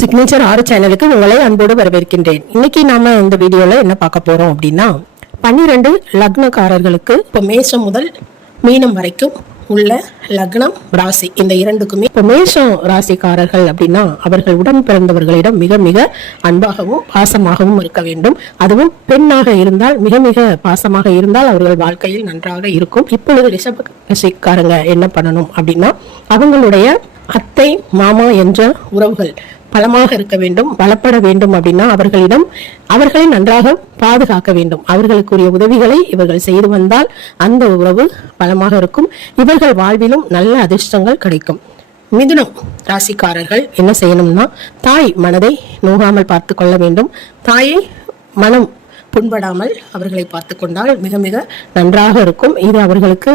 Signature ஆறு சேனலுக்கு உங்களை அன்போடு வரவேற்கின்றேன். இன்னைக்கு நாம இந்த வீடியோல என்ன பார்க்க போறோம் அப்படின்னா பன்னிரெண்டு லக்னக்காரர்களுக்கு இப்போ மேஷம் முதல் மீனம் வரைக்கும் உள்ள லக்னம் ராசி. இந்த இரண்டுக்குமே இப்போ மேஷம் ராசிக்காரர்கள் அப்படின்னா அவர்கள் உடன் பிறந்தவர்களிடம் மிக மிக அன்பாகவும் பாசமாகவும் இருக்க வேண்டும். அதுவும் பெண்ணாக இருந்தால் மிக மிக பாசமாக இருந்தால் அவர்கள் வாழ்க்கையில் நன்றாக இருக்கும். இப்பொழுது ரிஷப ராசிக்காரங்க என்ன பண்ணணும் அப்படின்னா அவங்களுடைய அத்தை மாமா என்ற உறவுகள் பலமாக இருக்க வேண்டும் பலப்பட வேண்டும் அப்படின்னா அவர்களிடம் அவர்களை நன்றாக பாதுகாக்க வேண்டும். அவர்களுக்குரிய உதவிகளை இவர்கள் செய்து வந்தால் அந்த உறவு பலமாக இருக்கும். இவர்கள் வாழ்விலும் நல்ல அதிர்ஷ்டங்கள் கிடைக்கும். மிதுனம் ராசிக்காரர்கள் என்ன செய்யணும்னா தாய் மனதை நோகாமல் பார்த்து கொள்ள வேண்டும். தாயை மனம் புண்படாமல் அவர்களை பார்த்து கொண்டால் மிக மிக நன்றாக இருக்கும். இது அவர்களுக்கு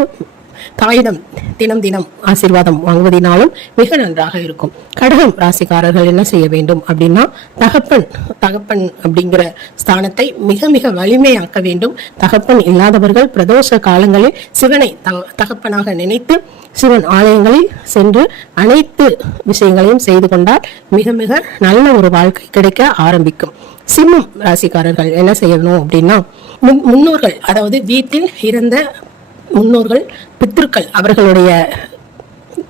தாயிடம் தினம் தினம் ஆசீர்வாதம் வாங்குவதினாலும் மிக நன்றாக இருக்கும். கடகம் ராசிக்காரர்கள் என்ன செய்ய வேண்டும் அப்படின்னா தகப்பன் தகப்பன் அப்படிங்கிற ஸ்தானத்தை மிக மிக வலிமையாக்க வேண்டும். தகப்பன் இல்லாதவர்கள் பிரதோஷ காலங்களில் சிவனை தகப்பனாக நினைத்து சிவன் ஆலயங்களில் சென்று அனைத்து விஷயங்களையும் செய்து கொண்டால் மிக மிக நல்ல ஒரு வாழ்க்கை கிடைக்க ஆரம்பிக்கும். சிம்மம் ராசிக்காரர்கள் என்ன செய்யணும் அப்படின்னா முன்- முன்னோர்கள் அதாவது வீட்டில் இருந்த முன்னோர்கள் பித்ருக்கள் அவர்களுடைய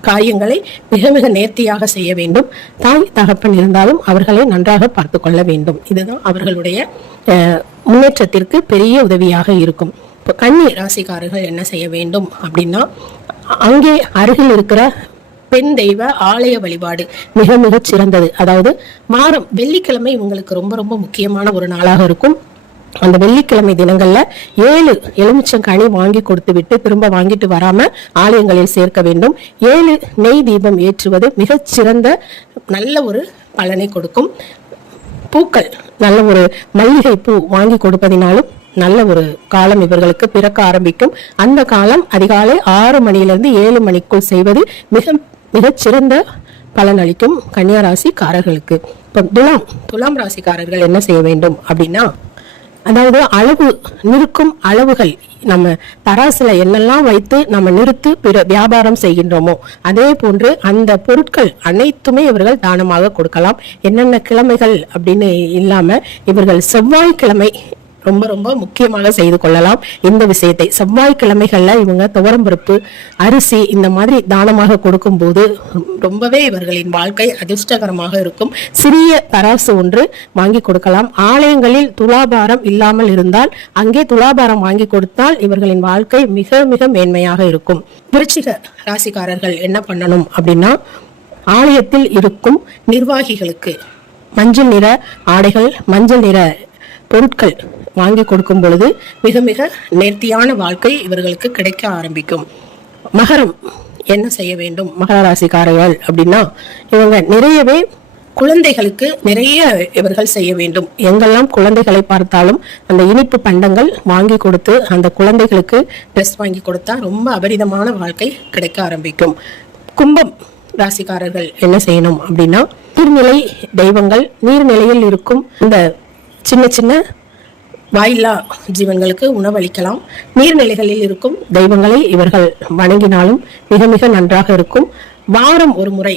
காரியங்களை மிக மிக நேர்த்தியாக செய்ய வேண்டும். தாய் தகப்பன் இருந்தாலும் அவர்களை நன்றாக பார்த்து கொள்ள வேண்டும். இதுதான் அவர்களுடைய முன்னேற்றத்திற்கு பெரிய உதவியாக இருக்கும். இப்போ கன்னி ராசிக்காரர்கள் என்ன செய்ய வேண்டும் அப்படின்னா அங்கே அருகில் இருக்கிற பெண் தெய்வ ஆலய வழிபாடு மிக மிக சிறந்தது. அதாவது வாரம் வெள்ளிக்கிழமை உங்களுக்கு ரொம்ப ரொம்ப முக்கியமான ஒரு நாளாக இருக்கும். அந்த வெள்ளிக்கிழமை தினங்கள்ல ஏழு எலுமிச்சங்கனி வாங்கி கொடுத்து விட்டு திரும்ப வாங்கிட்டு வராம ஆலயங்களில் சேர்க்க வேண்டும். ஏழு நெய் தீபம் ஏற்றுவது மிகச்சிறந்த நல்ல ஒரு பலனை கொடுக்கும். பூக்கள் நல்ல ஒரு மல்லிகை பூ வாங்கி கொடுப்பதினாலும் நல்ல ஒரு காலம் இவர்களுக்கு பிறக்க ஆரம்பிக்கும். அந்த காலம் அதிகாலை ஆறு மணியிலிருந்து ஏழு மணிக்குள் செய்வது மிக மிகச்சிறந்த பலன் அளிக்கும் கன்னியா ராசிக்காரர்களுக்கு. இப்போ துலாம் துலாம் ராசிக்காரர்கள் என்ன செய்ய வேண்டும் அப்படின்னா அதாவது அளவு நிற்கும் அளவுகள் நம்ம தராசுல என்னெல்லாம் வைத்து நம்ம நிறுத்து பிற வியாபாரம் செய்கின்றோமோ அதே போன்று அந்த பொருட்கள் அனைத்துமே இவர்கள் தானமாக கொடுக்கலாம். என்னென்ன கிழமைகள் அப்படின்னு இல்லாமல் இவர்கள் செவ்வாய்க்கிழமை ரொம்ப ரொம்ப முக்கியமாக செய்து கொள்ளலாம். இந்த விஷயத்தை செவ்வாய்க்கிழமைகளில் இவங்க துவரம்பருப்பு அரிசி இந்த மாதிரி தானமாக கொடுக்கும்போது ரொம்பவே இவர்களின் வாழ்க்கை அதிர்ஷ்டகரமாக இருக்கும். சிறிய தராசு ஒன்று வாங்கி கொடுக்கலாம். ஆலயங்களில் துலாபாரம் இல்லாமல் இருந்தால் அங்கே துலாபாரம் வாங்கி கொடுத்தால் இவர்களின் வாழ்க்கை மிக மிக மேன்மையாக இருக்கும். விருச்சிக ராசிக்காரர்கள் என்ன பண்ணணும் அப்படின்னா ஆலயத்தில் இருக்கும் நிர்வாகிகளுக்கு மஞ்சள் நிற ஆடைகள் மஞ்சள் நிற பொருட்கள் வாங்கி கொடுக்கும் பொழுது மிக மிக நேர்த்தியான வாழ்க்கை இவர்களுக்கு கிடைக்க ஆரம்பிக்கும். மகரம் என்ன செய்ய வேண்டும்? மகர ராசிக்காரர்கள் அப்படின்னா இவங்க நிறையவே குழந்தைகளுக்கு நிறைய இவர்கள் செய்ய வேண்டும். எங்கெல்லாம் குழந்தைகளை பார்த்தாலும் அந்த இனிப்பு பண்டங்கள் வாங்கி கொடுத்து அந்த குழந்தைகளுக்கு ட்ரெஸ் வாங்கி கொடுத்தா ரொம்ப அபரிதமான வாழ்க்கை கிடைக்க ஆரம்பிக்கும். கும்பம் ராசிக்காரர்கள் என்ன செய்யணும் அப்படின்னா நீர்நிலை தெய்வங்கள் நீர்நிலையில் இருக்கும் இந்த சின்ன சின்ன வாயில்லா ஜீவன்களுக்கு உணவளிக்கலாம். நீர்நிலைகளில் இருக்கும் தெய்வங்களை இவர்கள் வணங்கினாலும் மிக மிக நன்றாக இருக்கும். வாரம் ஒரு முறை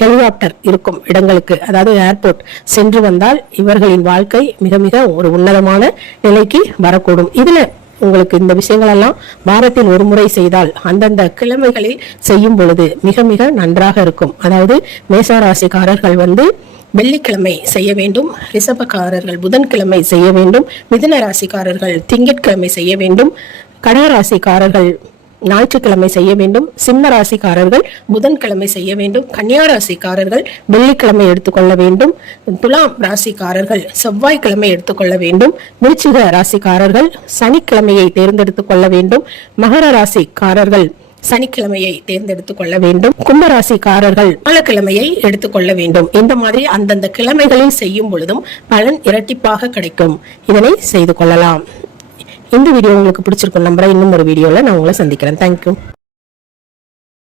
ஹெலிகாப்டர் இருக்கும் இடங்களுக்கு அதாவது ஏர்போர்ட் சென்று வந்தால் இவர்களின் வாழ்க்கை மிக மிக ஒரு உன்னதமான நிலைக்கு வரக்கூடும். இதுல உங்களுக்கு இந்த விஷயங்கள் எல்லாம் வாரத்தில் ஒரு முறை செய்தால் அந்தந்த கிழமைகளில் செய்யும் பொழுது மிக மிக நன்றாக இருக்கும். அதாவது மேசராசிக்காரர்கள் வந்து வெள்ளிக்கிழமை செய்ய வேண்டும் ரிஷபக்காரர்கள் புதன்கிழமை செய்ய வேண்டும் மிதுன ராசிக்காரர்கள் திங்கட்கிழமை செய்ய வேண்டும் கடகராசிக்காரர்கள் ஞாயிற்றுக்கிழமை செய்ய வேண்டும் சிம்ம ராசிக்காரர்கள் புதன்கிழமை செய்ய வேண்டும் கன்னியா ராசிக்காரர்கள் வெள்ளிக்கிழமை எடுத்துக்கொள்ள வேண்டும் துலாம் ராசிக்காரர்கள் செவ்வாய்க்கிழமை எடுத்துக்கொள்ள வேண்டும் விருச்சிக ராசிக்காரர்கள் சனிக்கிழமையை தேர்ந்தெடுத்துக் கொள்ள வேண்டும் மகர ராசிக்காரர்கள் சனிக்கிழமையை தேர்ந்தெடுத்துக் கொள்ள வேண்டும். கும்பராசிக்காரர்கள் வியாழக்கிழமையை எடுத்துக்கொள்ள வேண்டும். இந்த மாதிரி அந்தந்த கிழமைகளில் செய்யும் பொழுதும் பலன் இரட்டிப்பாக கிடைக்கும். இதனை செய்து கொள்ளலாம். இந்த வீடியோ உங்களுக்கு பிடிச்சிருக்கும் நம்புறேன். இன்னும் ஒரு வீடியோல நான் உங்களை சந்திக்கிறேன். தேங்க்யூ